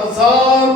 1000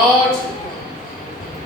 8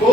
2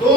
2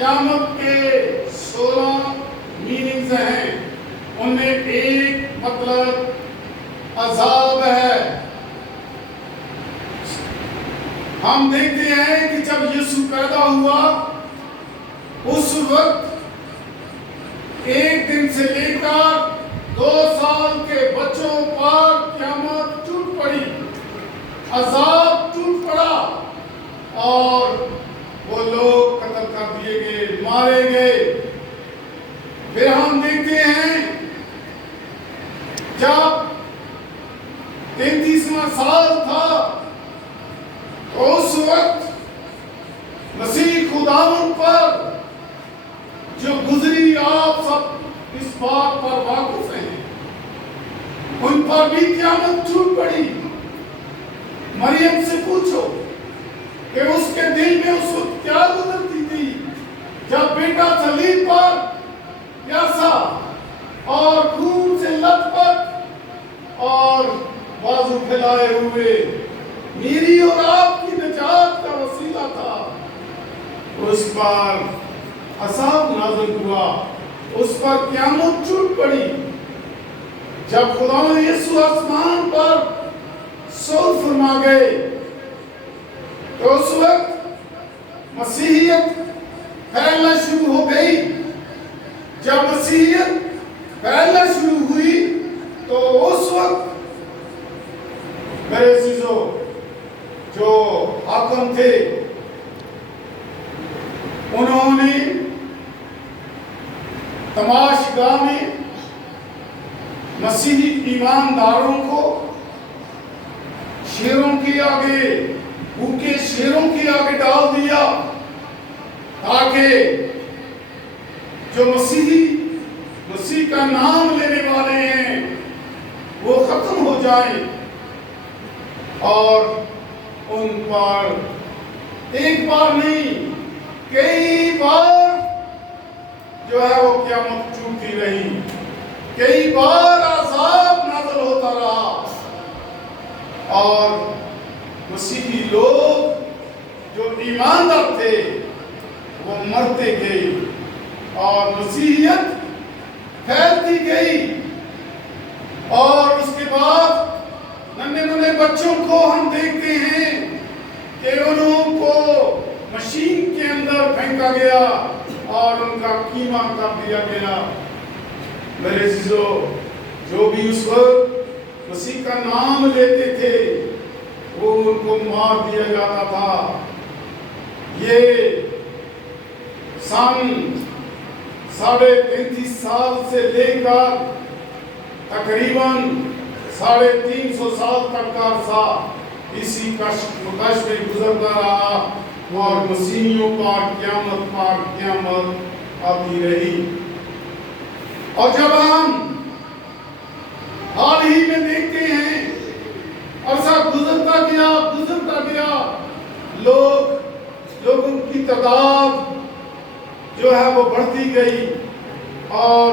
قیامت کے 16 میننگز ہیں، ان میں ایک مطلب عذاب ہے۔ ہم دیکھتے ہیں کہ جب یسوع پیدا ہوا اس وقت ایک دن سے لے کر 2 سال کے بچوں پر قیامت ٹوٹ پڑی، عذاب ٹوٹ پڑا، اور وہ لوگ قتل کر دیے گئے، مارے گئے۔ پھر ہم دیکھتے ہیں جب 33واں سال تھا تو اس وقت مسیح خداوند پر جو گزری، آپ سب اس بات پر واقف ہیں، ان پر بھی قیامت ٹوٹ پڑی۔ مریم سے پوچھو کہ اس کے دل میں اس وقت کیا گزرتی تھی جب بیٹا صلیب پر پیاسا اور خون سے لت پت اور بازو پھیلائے ہوئے میری اور آپ کی نجات کا وسیلہ تھا، اس پر عذاب نازل ہوا، اس پر قیامت ٹوٹ پڑی۔ جب خدا نے یسوع آسمان پر صعود فرما گئے تو اس وقت مسیحیت پھیلنا شروع ہو گئی۔ جب مسیحیت پھیلنا شروع ہوئی تو اس وقت میرے عزیزو جو حاکم تھے انہوں نے تماشگاہ میں مسیحی ایمانداروں کو شیروں کے آگے، بھوکے شیروں کے آگے ڈال دیا تاکہ جو مسیح کا نام لینے والے ہیں وہ ختم ہو جائیں، اور ان پر ایک بار نہیں کئی بار جو ہے وہ قیامت ٹوٹتی رہی، کئی بار عذاب نازل ہوتا رہا، اور مسیحی لوگ جو ایماندار تھے وہ مرتے گئے اور مسیحیت پھیلتی گئی۔ اور اس کے بعد ننھے بچوں کو ہم دیکھتے ہیں کہ انہوں کو مشین کے اندر پھینکا گیا اور ان کا قیمہ کر دیا گیا۔ میرے عزیزو، جو بھی اس وقت مسیح کا نام لیتے تھے وہ ان کو مار دیا جاتا تھا۔ یہ سن 33.5 سال سے لے کر تقریباً 350 سال تک کا عرصہ اسی کشمکش میں گزرتا رہا، اور مسیحیوں پر قیامت آتی رہی۔ اور جب ہم حال ہی میں دیکھتے ہیں عرصہ گزرتا گیا، لوگوں کی تعداد جو ہے وہ بڑھتی گئی، اور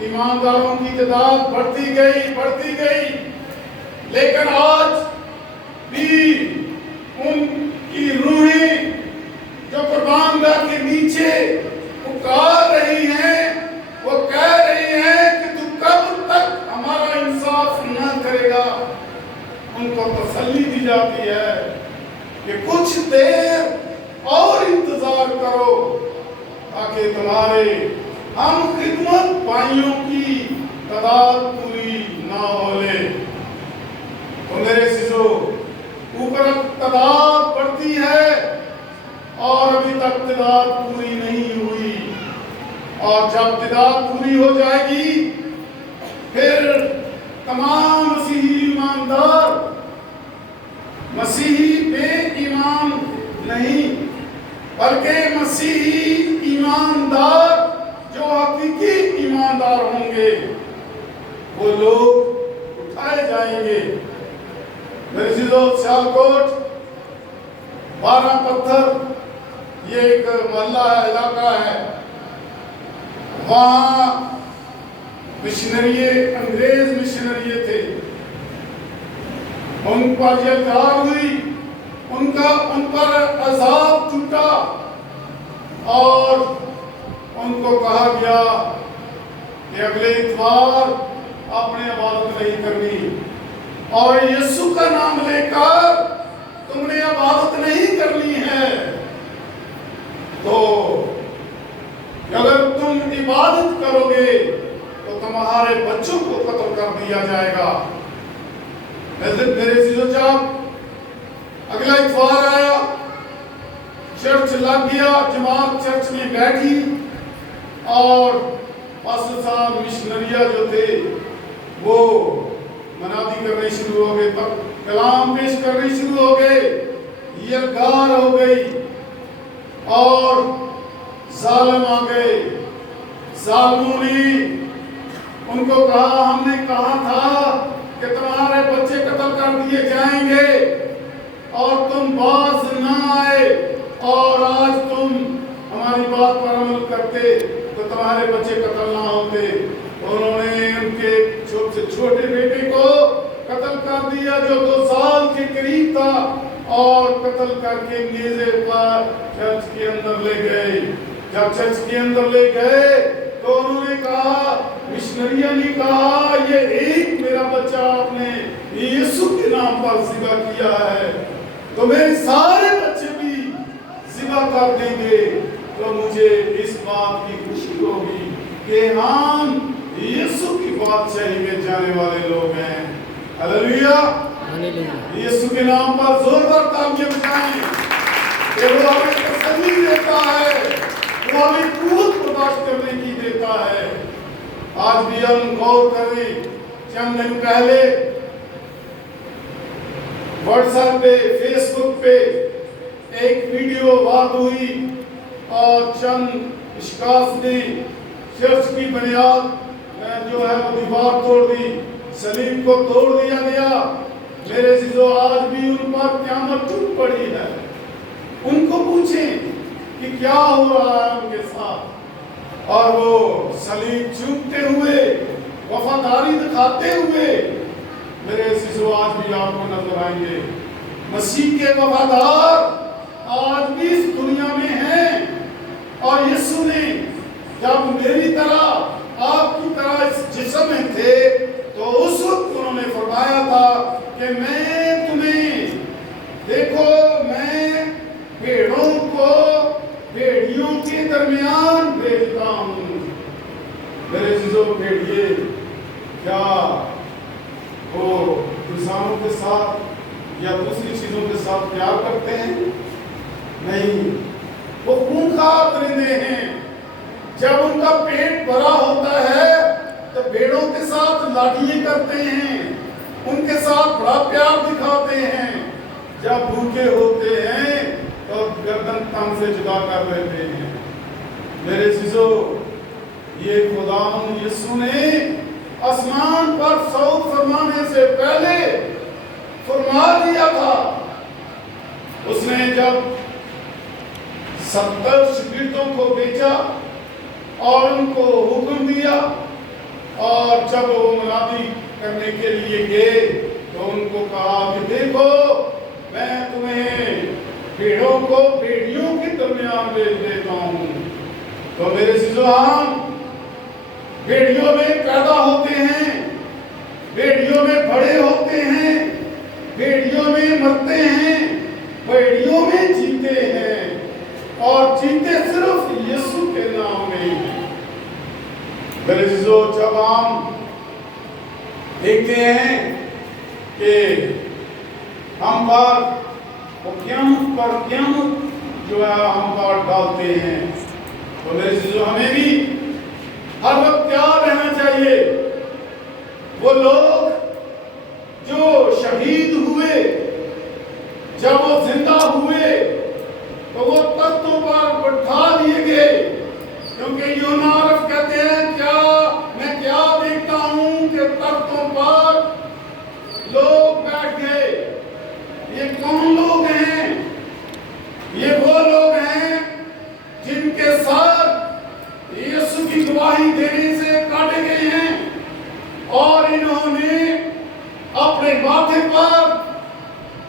ایمانداروں کی تعداد بڑھتی گئی، لیکن آج بھی ان کی روحیں جو قربان گاہ کے نیچے پکار رہی ہیں، وہ کہہ رہی ہیں کہ تو کب تک ہمارا انصاف نہ کرے گا۔ ان کو تسلی دی جاتی ہے کہ کچھ دیر اور انتظار کرو تاکہ تمہارے ہم خدمت بھائیوں کی تعداد پوری نہ ہو لے۔ تو میرے عزیزو، اوپر تعداد بڑھتی ہے اور ابھی تک تعداد پوری نہیں ہوئی، اور جب تعداد پوری ہو جائے گی پھر تمام مسیحی ایماندار، مسیحی بے ایمان نہیں بلکہ مسیحی ایماندار جو حقیقی ایماندار ہوں گے وہ لوگ اٹھائے جائیں گے۔ میرے عزیزو، سیالکوٹ 12 پتھر یہ ایک محلہ ہے، علاقہ ہے، وہاں انگریز مشنری تھے، ان پر یہ کار ہوئی، ان پر عذاب ٹوٹا، اور ان کو کہا گیا کہ اگلے اتوار آپ نے عبادت نہیں کرنی، اور یسوع کا نام لے کر تم نے عبادت نہیں کرنی ہے، تو اگر تم عبادت کرو گے تو تمہارے بچوں کو قتل کر دیا جائے گا۔ میرے عزیزو جب اگلا اتوار آیا، چرچ لگ گیا، جماعت چرچ میں بیٹھی، اور پاسٹر صاحب مشنریہ جو تھے وہ منادی کرنے شروع ہو گئے، کلام پیش کرنے شروع ہو گئے، یلغار ہو گئی، اور ظالم آ گئے۔ ظالموں نے ان کو کہا ہم نے کہا تھا کہ تمہارے بچے قتل کر دیے جائیں گے اور تم باز نہ آئے، اور آج تم ہماری بات پر عمل کرتے تو تمہارے بچے قتل نہ ہوتے۔ انہوں نے ان کے چھوٹے بیٹے کو قتل کر دیا جو 2 سال کے قریب تھا، اور قتل کر کے نیزے پر چرچ کے اندر لے گئے۔ جب چرچ کے اندر لے گئے تو انہوں نے کہا، مشنریوں نے کہا، یہ ایک میرا بچہ آپ نے یسوع کے نام پر ذبح کیا ہے تو میرے سارے بچے بھی ذبح کر دیں گے، تو مجھے اس بات کی خوشی ہوگی کہ ہم یسوع کی بادشاہی میں جانے والے لوگ ہیں۔ ہلیلویا، یسوع کے نام پر زوردار تالیاں بجائیں کہ وہ ہمیں تسلی دیتا ہے، وہ ہمیں قوت برداشت کرنے کی دیتا ہے۔ آج بھی ہم غور کریں، چند دن پہلے واٹس ایپ پہ، فیس بک پہ ایک ویڈیو وارد ہوئی، اور چند اشخاص نے چرچ کی بنیاد جو ہے وہ دیوار توڑ دی، صلیب کو توڑ دیا گیا۔ میرے عزیزو، آج بھی ان پر قیامت ٹوٹ پڑی ہے۔ ان کو پوچھیں کہ کیا ہو رہا ہے ان کے ساتھ، اور وہ صلیب چومتے ہوئے، وفاداری دکھاتے ہوئے میرے عزیزو آج بھی آپ کو نظر آئیں گے۔ مسیح کے وفادار آج بھی اس دنیا میں ہیں، اور یسوع نے جب میری طرح آپ کی طرح اس جسم میں تھے تو اس وقت انہوں نے فرمایا تھا کہ میں تمہیں دیکھو، میں بھیڑوں کو بھیڑیوں کے درمیان بھیجتا ہوں۔ میرے عزیزو، بھیڑیے کیا وہ انسانوں کے ساتھ یا دوسری چیزوں کے ساتھ پیار کرتے ہیں؟ نہیں، وہ خونخوار درندے ہیں۔ جب ان کا پیٹ بھرا ہوتا ہے تو بھیڑوں کے ساتھ لاٹھی کرتے ہیں، ان کے ساتھ بڑا پیار دکھاتے ہیں۔ جب بھوکے ہوتے ہیں تو گردن تن سے جدا کر لیتے ہیں۔ میرے عزیزو، یہ خدا یسوع نے آسمان پر صعود فرمانے سے پہلے فرما دیا تھا۔ اس نے جب 70 شاگردوں کو بھیجا اور ان کو حکم دیا، اور جب وہ منادی کرنے کے لیے گئے تو ان کو کہا کہ دیکھو، میں تمہیں بھیڑوں کو بھیڑیوں کے درمیان بھیج دیتا ہوں۔ تو میرے عزیزو، ہم بھیڑیوں میں پیدا ہوتے ہیں، بھیڑیوں میں بڑے ہوتے ہیں، بھیڑیوں میں مرتے ہیں، بھیڑیوں میں جیتے ہیں، اور جیتے صرف یسوع کے نام میں ہیں۔ میرے عزیزو، جب ہم دیکھتے ہیں کہ ہم پر وہ قیامت جو ہے ہم پر ڈالتے ہیں، تو میرے عزیزو، ہمیں بھی ہر وقت تیار رہنا چاہیے۔ وہ لوگ جو شہید ہوئے، جب وہ زندہ ہوئے تو وہ تختوں پر بٹھا دیے گئے، کیونکہ یونا عرف کہتے ہیں میں کیا دیکھتا ہوں کہ تختوں پر لوگ بیٹھ گئے۔ یہ کون لوگ ہیں؟ یہ وہ لوگ ہیں جن کے ساتھ یسوع کی گواہی دینے سے کاٹے گئے ہیں، اور انہوں نے اپنے ماتھے پر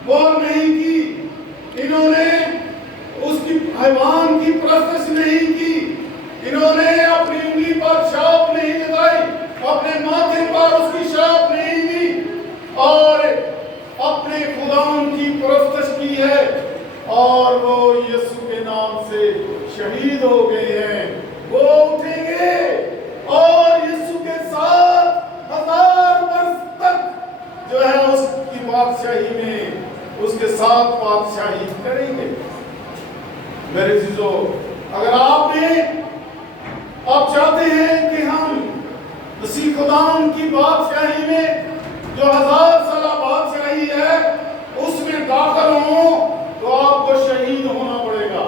مہر نہیں کی، انہوں نے اس کی حیوان کی پرستش نہیں کی، انہوں نے اپنی انگلی پر چھاپ نہیں لگائی، اپنے ماتھے پر اس کی چھاپ نہیں دی، اور اپنے خداوند کی پرستش کی ہے، اور وہ یسوع کے نام سے شہید ہو گئے ہیں۔ وہ اٹھیں گے اور یسوع کے ساتھ 1000 برس تک جو ہے اس کی بادشاہی میں اس کے ساتھ بادشاہی کریں گے۔ میرے عزیزو، اگر آپ چاہتے ہیں کہ ہم مسیح خداوند کی بادشاہی میں جو 1000 سالہ بادشاہی ہے اس میں داخل ہوں تو آپ کو شہید ہونا پڑے گا۔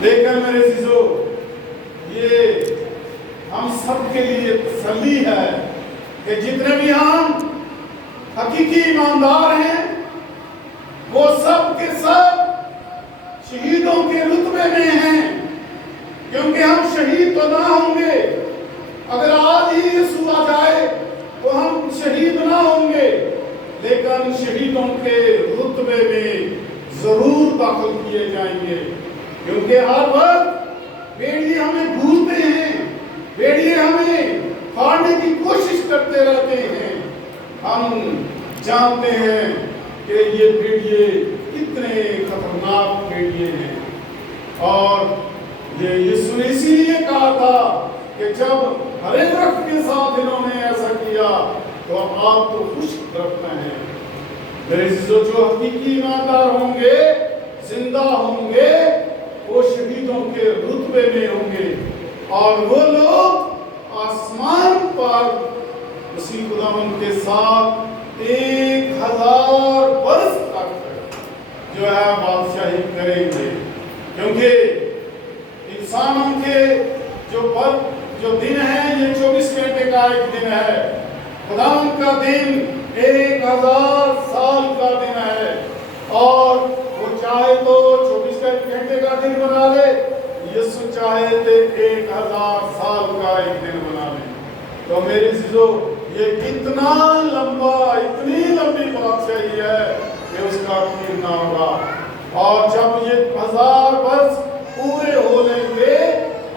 لیکن میرے عزیزو، یہ ہم سب کے لیے تسلی ہے کہ جتنے بھی ہم حقیقی ایماندار ہیں وہ سب کے سب شہیدوں کے رتبے میں ہیں، کیونکہ ہم شہید تو نہ ہوں گے۔ اگر آج ہی یسوع آ جائے تو ہم شہید نہ ہوں گے، لیکن شہیدوں کے رتبے میں ضرور داخل کیے جائیں گے، کیونکہ ہر وقت بیڑیے ہمیں بھولتے ہیں، بیڑیے ہمیں پھاڑنے کی کوشش کرتے رہتے ہیں۔ ہم جانتے ہیں کہ یہ بیڑیے کتنے خطرناک بیڑیے ہیں، اور یہ یسوع نے اسی لیے کہا تھا کہ جب ہرے درخت کے ساتھ انہوں نے ایسا کیا تو آپ تو خشک درخت ہیں۔ میرے عزیزو، جو حقیقی ایماندار ہوں گے، زندہ ہوں گے، وہ شہیدوں کے رتبے میں ہوں گے، اور وہ لوگ آسمان پر مسیح خداوند کے ساتھ 1000 برس تک جو ہے بادشاہی کریں گے، کیونکہ انسانوں کے جو دن ہے یہ 24 گھنٹے کا ایک دن ہے، خداوند کا دن 1000 سال کا دن ہے، اور وہ چاہے تو 24 گھنٹے کا دن بنا لے، یسوع چاہے تو 1000 سال کا ایک دن بنا لے۔ تو میرے عزیزو، یہ کتنا لمبا، اتنی لمبی بادشاہی ہے کہ اس کا اخیر نہ ہوگا، اور جب یہ 1000 برس پورے ہو لیں گے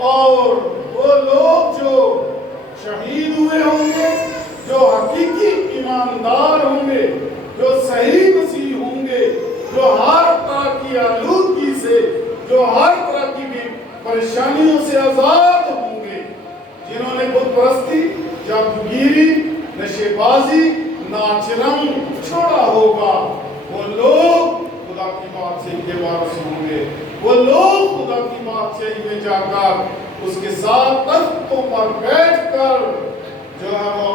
اور وہ لوگ جو شہید ہوئے ہوں گے، جو حقیقی ایماندار ہوں گے، جو صحیح مسیح ہوں گے، جو ہر طرح کی آلودگی سے، جو ہر طرح کی پریشانیوں سے آزاد ہوں گے، جنہوں نے بت پرستی، جادوگیری، نشے بازی، ناچرم چھوڑا ہوگا، وہ لوگ خدا کی بادشاہی کے وارث ہوں گے، وہ لوگ خدا کی بادشاہی میں جا کر اس کے ساتھ تختوں پر بیٹھ کر جو ہے وہ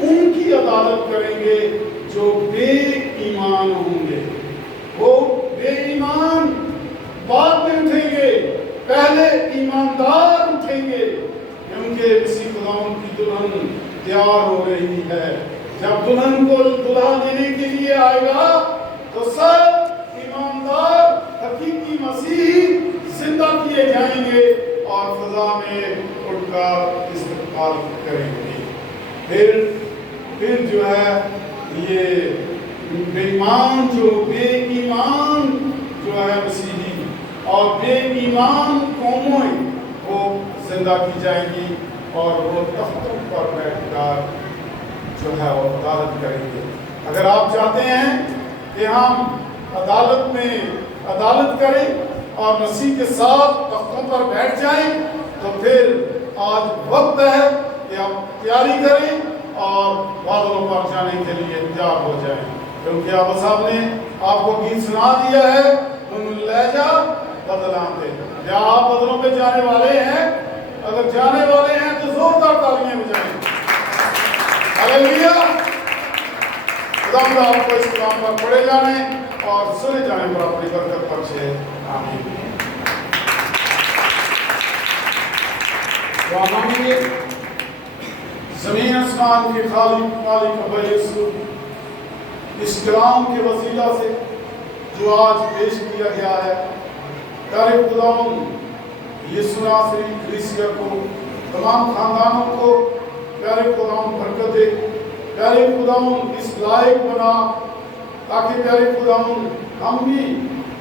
ان کی عدالت کریں گے جو بے ایمان ہوں گے۔ وہ بے ایمان بعد میں اٹھیں گے، پہلے ایماندار اٹھیں گے، کیونکہ مسیح خداوند کی دلہن تیار ہو رہی ہے۔ جب دلہن کو دلہا دینے کے لیے آئے گا تو سب ایماندار حقیقی مسیح زندہ کیے جائیں گے اور فضا میں اٹھ کر استقبال کریں گے۔ پھر جو ہے یہ بے ایمان بے ایمان جو ہے مسیحی اور بے ایمان قومیں وہ زندہ کی جائیں گی، اور وہ تختوں پر بیٹھ کر جو ہے وہ عدالت کریں گے۔ اگر آپ چاہتے ہیں کہ ہم عدالت میں عدالت کریں اور مسیح کے ساتھ تختوں پر بیٹھ جائیں تو پھر آج وقت ہے کہ آپ تیاری کریں اور بادلوں پر جانے کے لیے تیار ہو جائیں، کیونکہ آپ صاحب نے آپ کو گیت سنا دیا ہے، لے جا بدلان دے۔ کیا آپ بدلوں پہ جانے والے ہیں؟ اگر جانے والے ہیں تو زوردار تالیاں بجائیں۔ ہلیلویا۔ خدا آپ کو اس کلام پر پڑھے جانے اور سنے جانے پر اپنی برکت بخشے۔ آمین۔ دعا مانگیں گے۔ زمین آسمان کے خالق مالک ابا یسوع، اس کلام کے وسیلہ سے جو آج پیش کیا گیا ہے، پیارے خداوند یسوع ناصری کلیسیا کو، تمام خاندانوں کو پیارے خداوند برکت دے، پیارے خداوند اس لائق بنا تاکہ پیارے خداوند ہم بھی